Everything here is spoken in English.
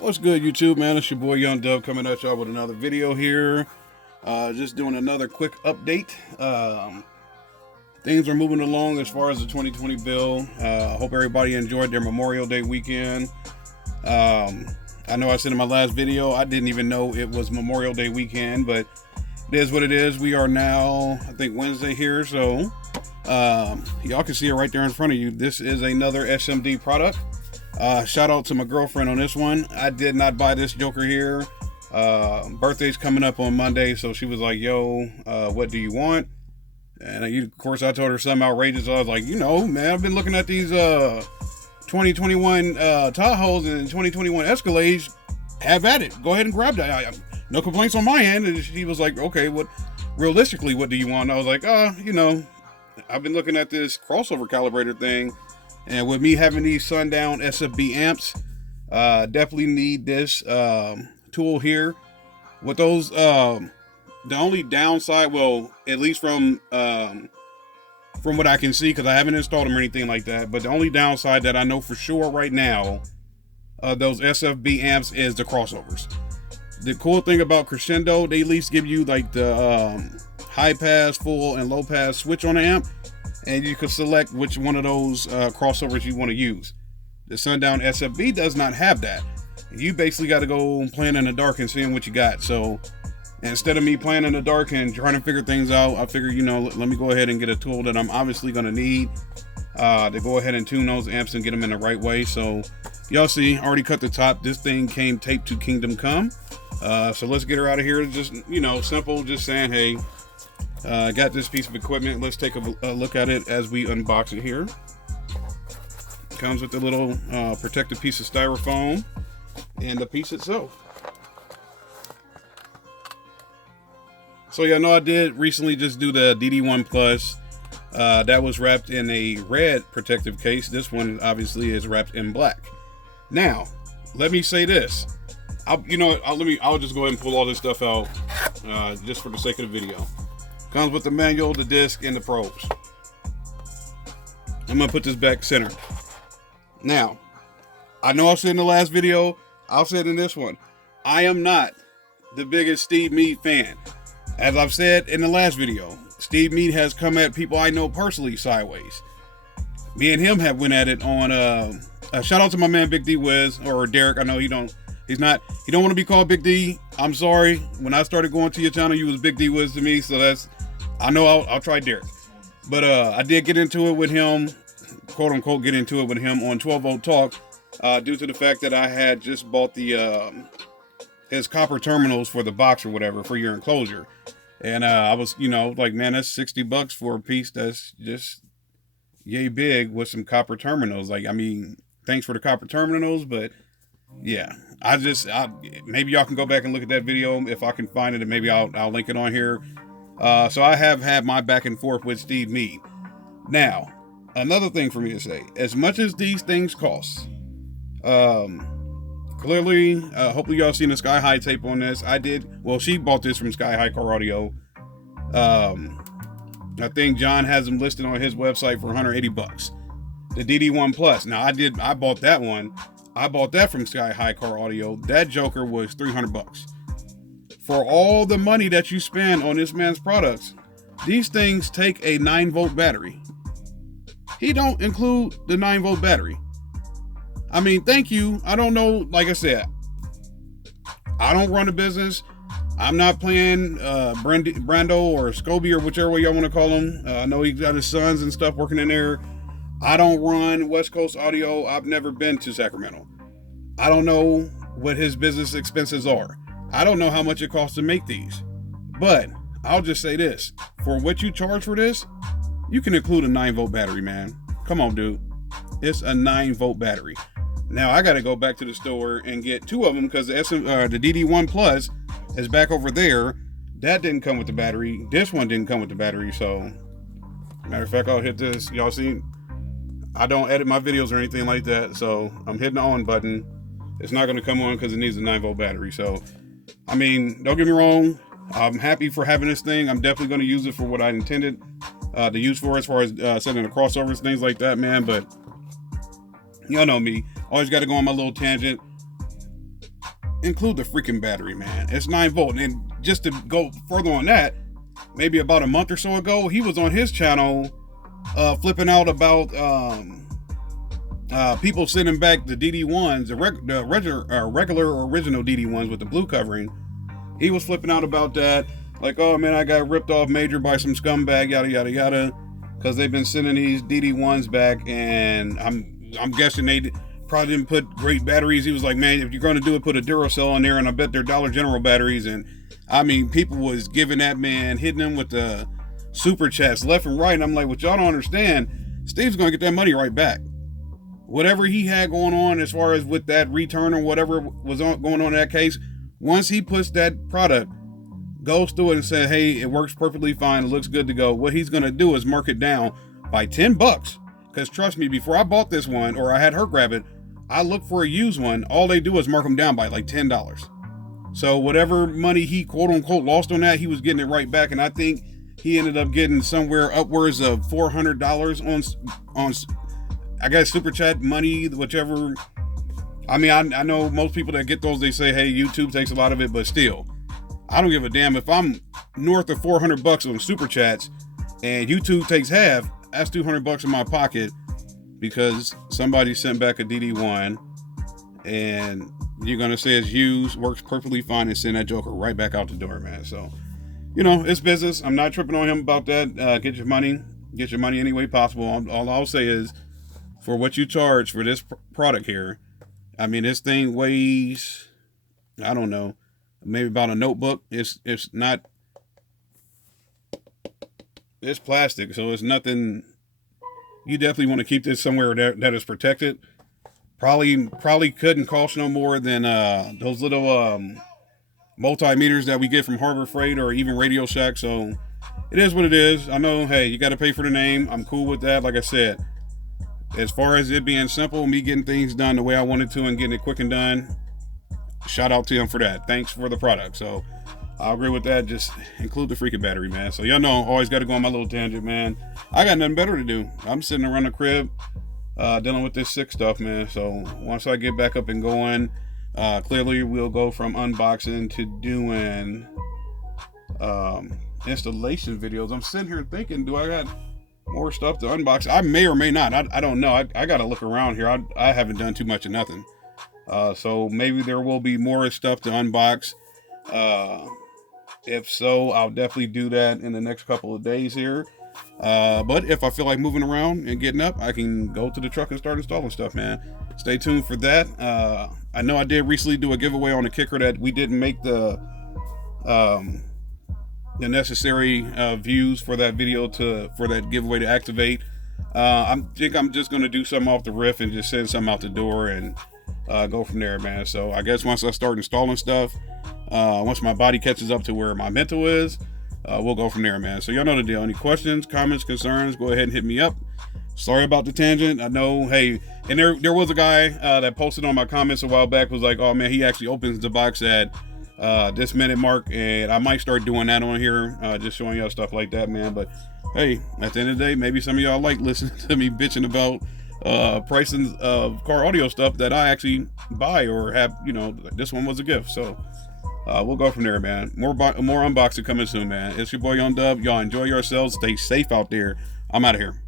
What's good, YouTube, man? It's your boy Young Dub coming at y'all with another video here. Just doing another quick update. Things are moving along as far as the 2020 bill. I hope everybody enjoyed their Memorial Day weekend. I know I said in my last video, I didn't even know it was Memorial Day weekend, but it is what it is. We are now, I think, Wednesday here, so y'all can see it right there in front of you. This is another SMD product. Shout out to my girlfriend on this one. I did not buy this joker here. Birthday's coming up on Monday, so she was like, yo, what do you want? And of course I told her something outrageous. I was like, man, I've been looking at these 2021 Tahoes and 2021 Escalades. Have at it. Go ahead and grab that. No complaints on my end. And she was like, okay, realistically, what do you want? And I was like, I've been looking at this crossover calibrator thing. And with me having these Sundown SFB amps, definitely need this tool here. With those, the only downside, well, at least from what I can see, because I haven't installed them or anything like that, but the only downside that I know for sure right now, those SFB amps is the crossovers. The cool thing about Crescendo, they at least give you like the high pass, full, and low pass switch on the amp. And you can select which one of those crossovers you want to use. The Sundown SFB does not have that. You basically got to go playing in the dark and seeing what you got. So instead of me playing in the dark and trying to figure things out, I figured, let me go ahead and get a tool that I'm obviously going to need to go ahead and tune those amps and get them in the right way. So y'all see, I already cut the top. This thing came taped to Kingdom Come. So let's get her out of here. Just, simple, just saying, hey, got this piece of equipment. Let's take a look at it as we unbox it here. Comes with a little protective piece of styrofoam and the piece itself. So yeah, I know I did recently just do the DD1 Plus. That was wrapped in a red protective case. This one obviously is wrapped in black. Now, let me say this. I'll just go ahead and pull all this stuff out just for the sake of the video. Comes with the manual, the disc, and the probes. I'm gonna put this back center. Now, I know I said in the last video, I'll say it in this one. I am not the biggest Steve Meade fan. As I've said in the last video, Steve Meade has come at people I know personally sideways. Me and him have went at it on shout out to my man Big D Wiz, or Derek. I know he don't want to be called Big D. I'm sorry. When I started going to your channel, you was Big D Wiz to me, so I know I'll try Derek. But I did get into it with him, quote unquote, get into it with him on 12 Volt Talk, due to the fact that I had just bought his copper terminals for the box or whatever for your enclosure. And I was, like, man, that's $60 for a piece that's just yay big with some copper terminals. Like, I mean, thanks for the copper terminals, but yeah, maybe y'all can go back and look at that video if I can find it, and maybe I'll link it on here. So I have had my back and forth with Steve Meade. Now, another thing for me to say, as much as these things cost, clearly, hopefully y'all seen the Sky High tape on this. She bought this from Sky High Car Audio. I think John has them listed on his website for $180. The DD1 Plus. Now I bought that one. I bought that from Sky High Car Audio. That joker was $300. For all the money that you spend on this man's products, these things take a 9-volt battery. He don't include the 9-volt battery. I mean, thank you. I don't know. Like I said, I don't run a business. I'm not playing Brando or Scobie or whichever way y'all want to call him. I know he's got his sons and stuff working in there. I don't run West Coast Audio. I've never been to Sacramento. I don't know what his business expenses are. I don't know how much it costs to make these. But I'll just say this. For what you charge for this, you can include a 9-volt battery, man. Come on, dude. It's a 9-volt battery. Now, I got to go back to the store and get 2 of them because the DD1 Plus is back over there. That didn't come with the battery. This one didn't come with the battery. So, matter of fact, I'll hit this. Y'all see, I don't edit my videos or anything like that. So, I'm hitting the on button. It's not going to come on because it needs a 9-volt battery. So, I mean, don't get me wrong. I'm happy for having this thing. I'm definitely going to use it for what I intended to use for, as far as setting the crossovers, things like that, man. But y'all know me. Always got to go on my little tangent. include the freaking battery, man. It's 9 volt. And just to go further on that, maybe about a month or so ago, he was on his channel flipping out about people sending back the DD1s, the regular original DD1s with the blue covering. He was flipping out about that, like, oh man, I got ripped off major by some scumbag, yada yada yada, because they've been sending these DD1s back, and I'm guessing they probably didn't put great batteries. He was like, man, if you're going to do it, put a Duracell in there, and I bet they're Dollar General batteries. And I mean, people was giving that man, hitting him with the super chats left and right. And I'm like, what y'all don't understand, Steve's going to get that money right back. Whatever he had going on as far as with that return or whatever was going on in that case, once he puts that product, goes through it and says, hey, it works perfectly fine, it looks good to go, what he's going to do is mark it down by $10. Because trust me, before I bought this one, or I had her grab it, I looked for a used one. All they do is mark them down by like $10. So whatever money he quote unquote lost on that, he was getting it right back. And I think he ended up getting somewhere upwards of $400 on I guess super chat money, whichever. I mean, I know most people that get those, they say, hey, YouTube takes a lot of it, but still, I don't give a damn if I'm north of $400 on super chats and YouTube takes half. That's $200 in my pocket because somebody sent back a DD1 and you're going to say it's used, works perfectly fine, and send that joker right back out the door, man. So, you know, it's business. I'm not tripping on him about that. Get your money any way possible. All I'll say is, for what you charge for this product here, I mean, this thing weighs, I don't know, maybe about a notebook. It's plastic, so it's nothing. You definitely want to keep this somewhere that is protected. Probably couldn't cost no more than those little multimeters that we get from Harbor Freight or even Radio Shack. So it is what it is. I know, hey, you got to pay for the name. I'm cool with that. Like I said, as far as it being simple, me getting things done the way I wanted to and getting it quick and done, shout out to him for that. Thanks for the product. So I agree with that. Just include the freaking battery, man. So y'all know, always got to go on my little tangent, man. I got nothing better to do. I'm sitting around the crib dealing with this sick stuff, man. So once I get back up and going, clearly we'll go from unboxing to doing installation videos. I'm sitting here thinking, do I got more stuff to unbox? I may or may not. I don't know. I got to look around here. I haven't done too much of nothing. So maybe there will be more stuff to unbox. If so, I'll definitely do that in the next couple of days here. But if I feel like moving around and getting up, I can go to the truck and start installing stuff, man. Stay tuned for that. I know I did recently do a giveaway on the kicker that we didn't make the necessary views for that video for that giveaway to activate. I think I'm just gonna do something off the riff and just send something out the door and go from there, man. So I guess once I start installing stuff, once my body catches up to where my mental is, we'll go from there, man. So y'all know the deal. Any questions, comments, concerns, go ahead and hit me up. Sorry about the tangent. I know, hey, and there was a guy that posted on my comments a while back, was like, oh man, he actually opens the box at this minute mark, and I might start doing that on here, just showing y'all stuff like that, man. But hey, at the end of the day, maybe some of y'all like listening to me bitching about pricing of car audio stuff that I actually buy or have. You know, this one was a gift, so we'll go from there, man. More unboxing coming soon, man. It's your boy Young Dub. Y'all enjoy yourselves. Stay safe out there. I'm out of here.